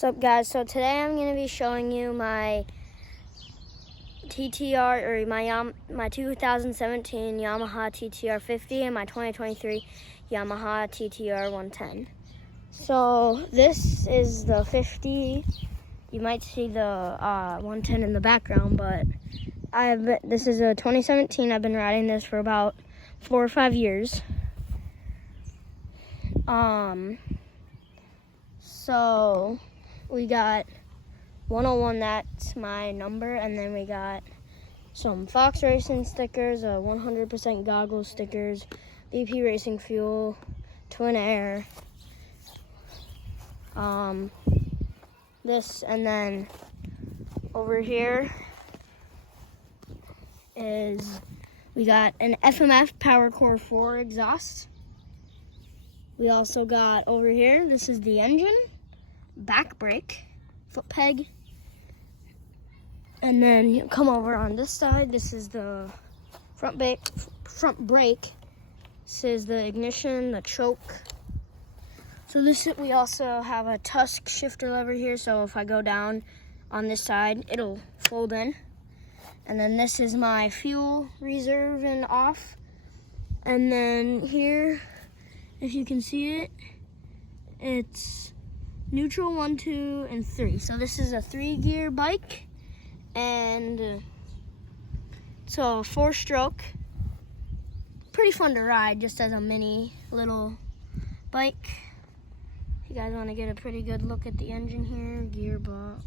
What's up, guys? So today I'm going to be showing you my TTR, or my 2017 Yamaha TTR 50 and my 2023 Yamaha TTR 110. So this is the 50. You might see the 110 in the background, but this is a 2017. I've been riding this for about 4 or 5 years. So we got 101, that's my number, and then we got some Fox Racing stickers, 100% goggles stickers, BP Racing Fuel, Twin Air, this, and then over here is we got an FMF Power Core 4 exhaust. We also got over here, this is the engine, back brake, foot peg, and then you come over on this side. This is the front brake. This is the ignition, the choke. So we also have a tusk shifter lever here, so if I go down on this side, it'll fold in. And then this is my fuel reserve and off. And then here, if you can see it, it's neutral 1, 2, and 3. So this is a 3-gear bike, and so 4-stroke. Pretty fun to ride, just as a mini little bike. If you guys want to get a pretty good look at the engine here, gearbox,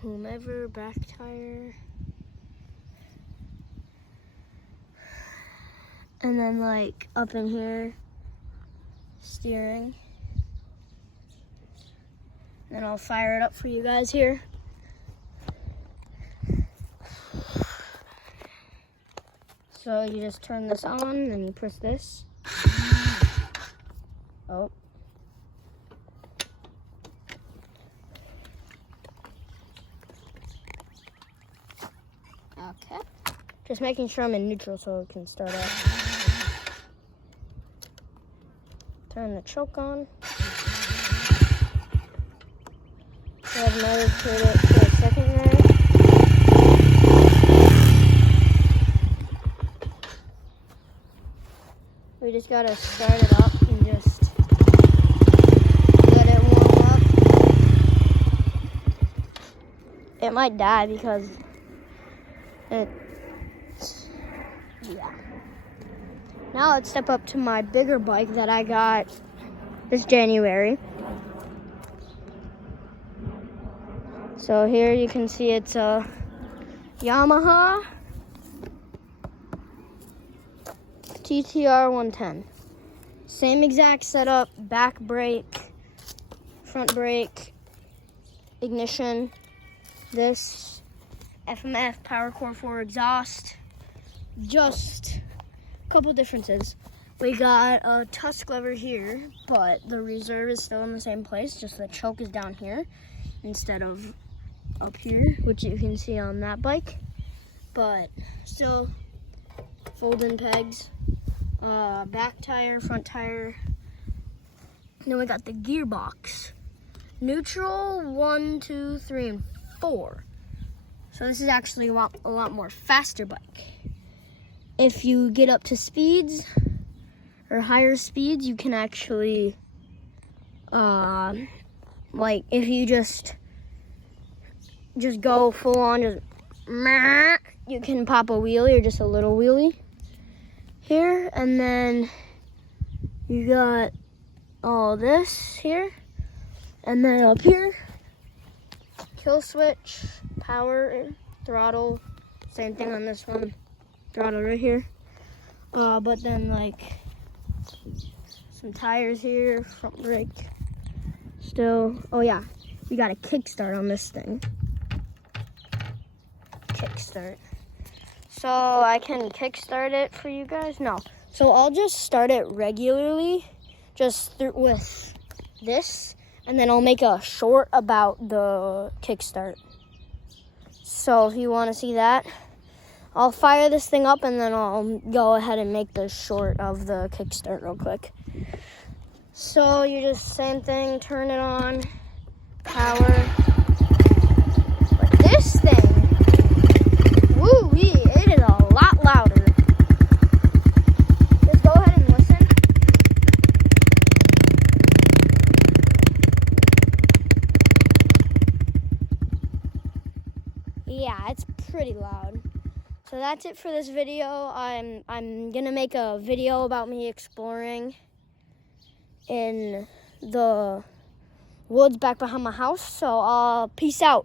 whomever, back tire, and then like up in here, steering. Then I'll fire it up for you guys here. So you just turn this on and you press this. Oh. Okay. Just making sure I'm in neutral so it can start up. Turn the choke on. I've meditated it for a second there. We just gotta start it up and just let it warm up. It might die because yeah. Now let's step up to my bigger bike that I got this January. So here you can see it's a Yamaha TTR 110. Same exact setup, back brake, front brake, ignition, this FMF Power Core 4 exhaust. Just a couple differences. We got a tusk lever here, but the reserve is still in the same place, just the choke is down here instead of up here, which you can see on that bike, but still fold-in pegs, back tire, front tire. And then we got the gearbox, neutral 1, 2, 3, and 4. So this is actually a lot more faster bike. If you get up to speeds or higher speeds, you can actually like if you just go full on, you can pop a wheelie or just a little wheelie here. And then you got all this here. And then up here, kill switch, power, throttle, same thing on this one, throttle right here. But then like some tires here, front brake still. Oh yeah, we got a kickstart on this thing. Kickstart. So I can kickstart it for you guys? No. So I'll just start it regularly, just with this, and then I'll make a short about the kickstart. So if you want to see that, I'll fire this thing up and then I'll go ahead and make the short of the kickstart real quick. So you just same thing, turn it on, power. But this thing, woo-wee, it is a lot louder. Just go ahead and listen. Yeah, it's pretty loud. So that's it for this video. I'm gonna make a video about me exploring in the woods back behind my house. So peace out.